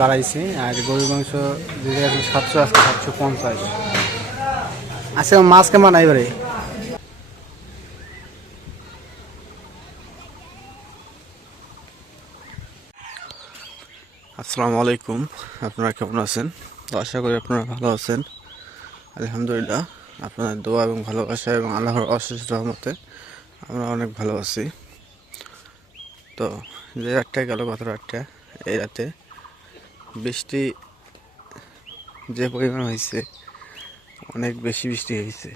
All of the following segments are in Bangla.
বাড়াইছি আর গরুর মাংস যদি এখন 700 আছে 750। আচ্ছা মাছ কেমন এবারে? আসসালামু আলাইকুম, আপনারা কেমন আছেন? তো আশা করি আপনারা ভালো আছেন। আলহামদুলিল্লাহ, আপনাদের দোয়া এবং ভালোবাসা এবং আল্লাহর অশেষ রহমতে আমরা অনেক ভালো আছি। তো যে রাতটা গেল, গত রাতটা, এই রাতে বৃষ্টি যে পরিমাণ হয়েছে, অনেক বেশি বৃষ্টি হয়েছে।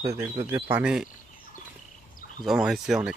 তো দেখলো যে পানি জমা হয়েছে অনেক।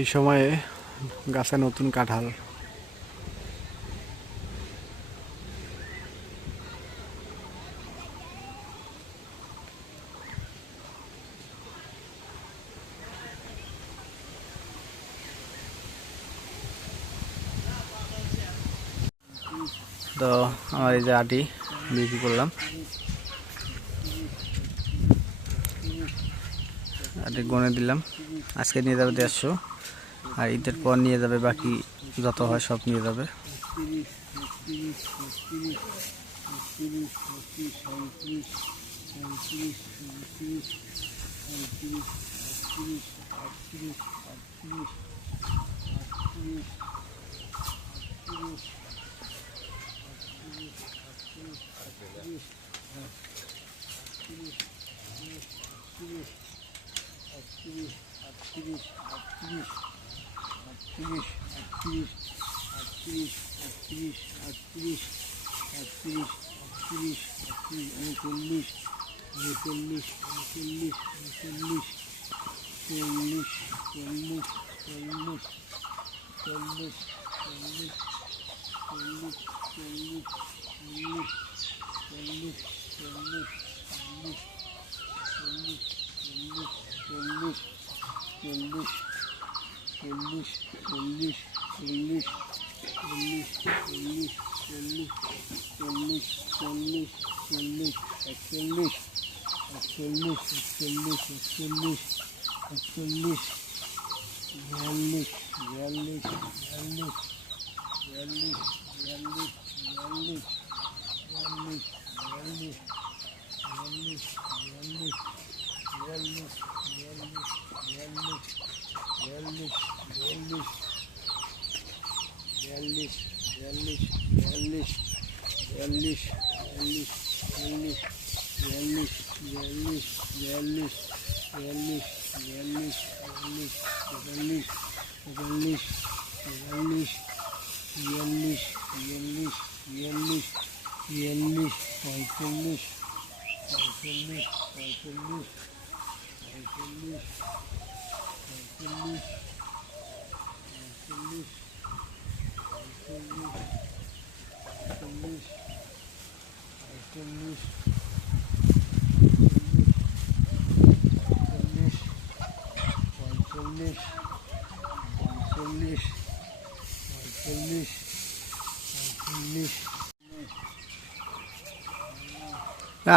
এই সময়ে গাছে নতুন কাঁঠাল। তো আমার এই যে আটি বিক্রি করলাম, আটি গনে দিলাম। আজকে নিয়ে যাবে 150, আর ঈদের পর নিয়ে যাবে, বাকি যত হয় সব নিয়ে যাবে।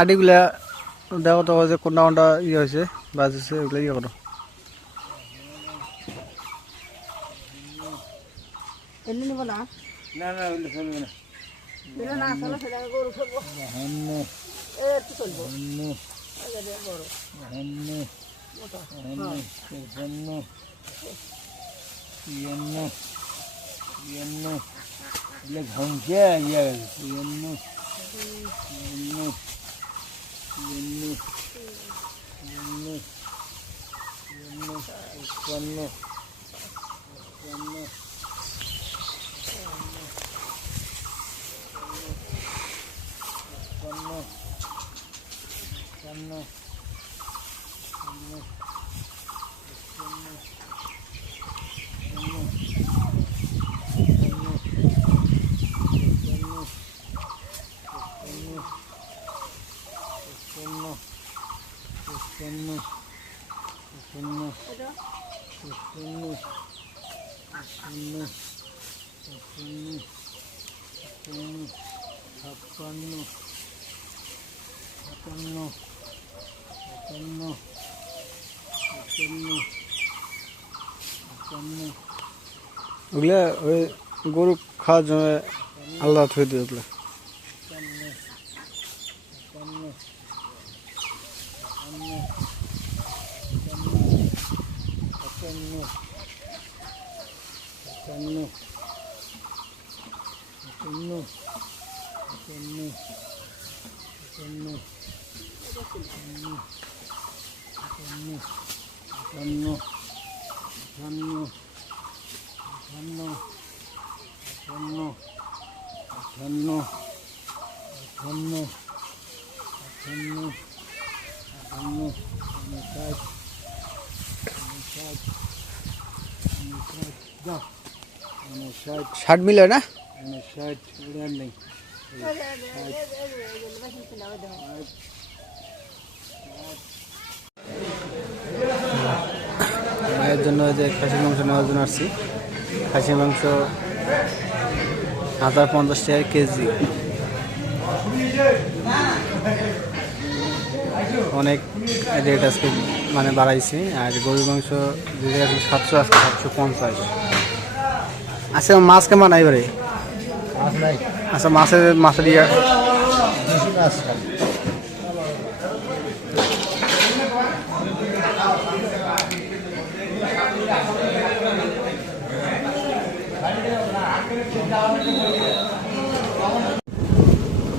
আটিগুলা দেখো তো যে কোনটা কোনটা ইয়ে হয়েছে, বাজছে, ওগুলো ইয়ে করো। এমনি নিব না। না না ওগুলো চলবে না। যেটা না চলে সেটা গরু ফেলবো। বাহান্ন, একটু চলবো। বাহান্ন, এটা বড় বাহান্ন, মোটা। বাহান্ন, তিপ্পান্ন, তিয়ান্ন, তিয়ান্ন, এগুলো ঘংসে ইয়ে তিয়ান্ন, তিয়ান্ন, তিয়ান্ন, তিয়ান্ন, তিয়ান্ন, তিপ্পান্ন, তিপ্পান্ন, তিপ্পান্ন, তিপ্পান্ন, ওগুলা ওই গরু খাওয়ার জন্য আল্লাহ থুয়ে দিয়ে ওগুলো। ষাট মিলে না? মায়ের জন্য যে খাসির মাংস নেওয়ার জন্য আসছি। খাসির মাংস 1050 টাকা কেজি, অনেক রেট আজকে মানে বাড়াইছে। আর গরুর মাংস যদি 700 আজকে 750। আচ্ছা মাছ কেমন এবারে? আচ্ছা মাছের ইয়ে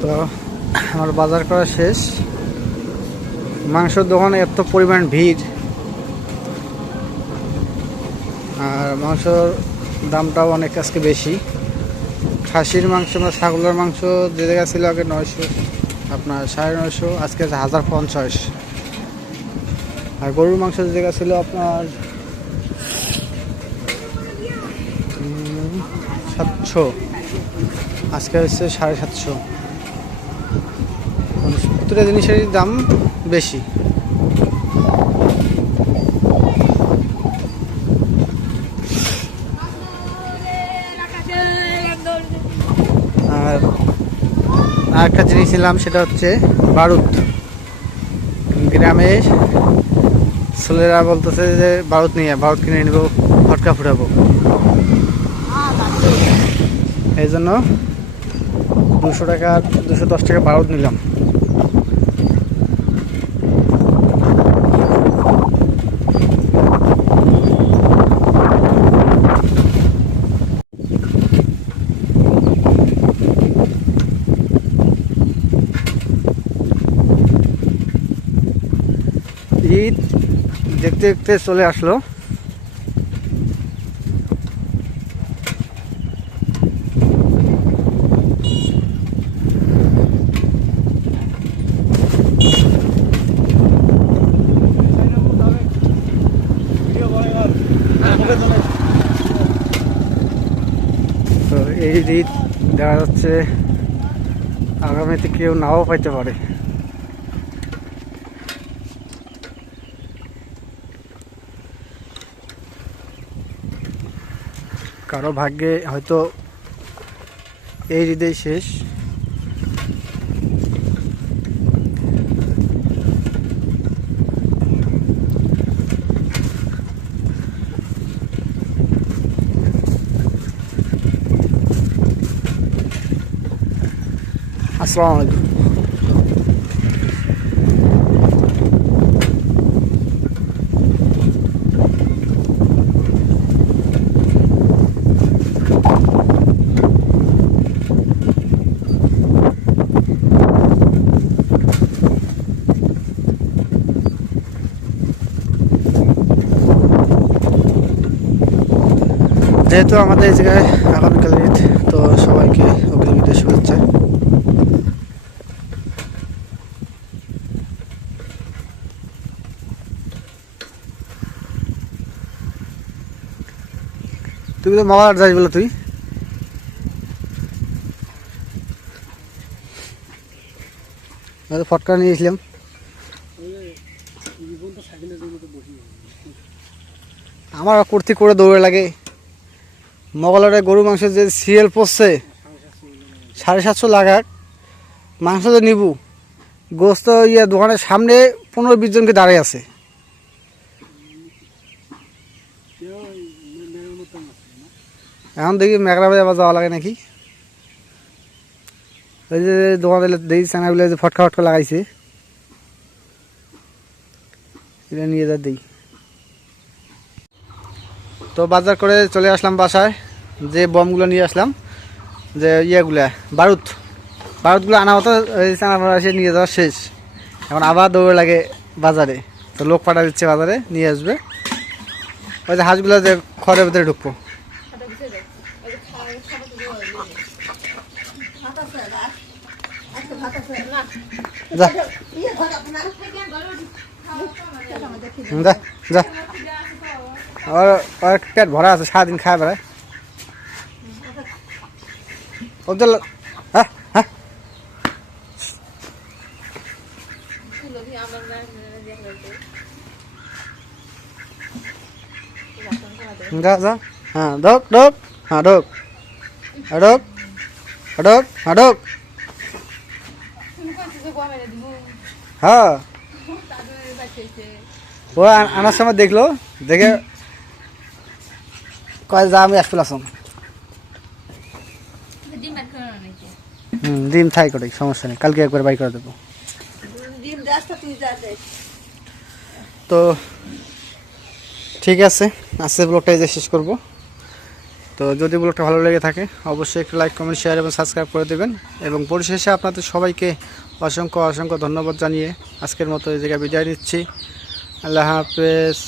তো আমার বাজার করা শেষ। মাংসের দোকানে এত পরিমাণ ভিড়, আর মাংসর দামটাও অনেক আজকে বেশি। খাসির মাংস বা ছাগলের মাংস যে জায়গা ছিল আগে 900, আপনার 950, আজকে 1050। আর গরুর মাংস যে জায়গা ছিল আপনার 700, আজকে হচ্ছে 750। প্রতিটা জিনিসেরই দাম বেশি। আর আরেকটা জিনিস নিলাম, সেটা হচ্ছে বারুদ। গ্রামে ছেলেরা বলতেছে যে বারুদ কিনে নিব, ফটকা ফুটাবো। এই জন্য 200 টাকা 210 টাকা বারুদ নিলাম। ঈদ দেখতে দেখতে চলে আসলো। তো এই ঈদ দেখা যাচ্ছে আগামীতে কেউ নাও পাইতে পারে। কারো ভাগ্যে হয়তো এই ঈদেই শেষ। আসসালামু আলাইকুম। যেহেতু আমাদের এই জায়গায় আগামীকাল ঈদ, তো সবাইকে অগ্রিম ঈদের শুভেচ্ছা। তুই তো মামার যাই বলে তুই ফটকা নিয়েছিলাম। আমার কুর্তি করে দৌড়ে লাগে। মগলারে গরু মাংসের যে সিএল পড়ছে 750 লাগাক, মাংস তো নিবু, গোস্ত দোকানের সামনে 15-20 জনকে দাঁড়িয়ে আছে। এখন দেখি মেঘরা বাজে আবার যাওয়া লাগে নাকি। ওই যে দোকানে দেখি চানাগুলো যে ফটকা ফটকা লাগাইছে, এটা নিয়ে যা দিই। তো বাজার করে চলে আসলাম বাসায়। যে বমগুলো নিয়ে আসলাম, যে বারুদগুলো আনা হতো, ওই চানা এসে নিয়ে যাওয়া শেষ। এখন আবার দৌড়ে লাগে বাজারে, তো লোক পাঠা দিচ্ছে বাজারে নিয়ে আসবে। ওই যে হাঁসগুলো যে খড়ের ভিতরে ঢুকবো। যা যা যা, ওর পেট ভরা আছে, সারাদিন খায় বেড়ায়। ওদের হ্যাঁ হ্যাঁ যা যা, হ্যাঁ ঢোক ঢোক, হ্যাঁ ঢোক, ঢোক ঢোক, হ্যাঁ ঢোক, হ্যাঁ। ও আনার সময় দেখলো, দেখে কয় যা আমি আসতে আসুন। ডিম থাই করে, সমস্যা নেই, কালকে একবার বাই করে দেবো। তো ঠিক আছে, আজকের ব্লগটা এই যে শেষ করবো। তো যদি ব্লগটা ভালো লেগে থাকে অবশ্যই একটু লাইক, কমেন্ট, শেয়ার এবং সাবস্ক্রাইব করে দেবেন। এবং পরিশেষে আপনাদের সবাইকে অসংখ্য অসংখ্য ধন্যবাদ জানিয়ে আজকের মতো এই জায়গায় বিদায় নিচ্ছি। আল্লাহ হাফেজ।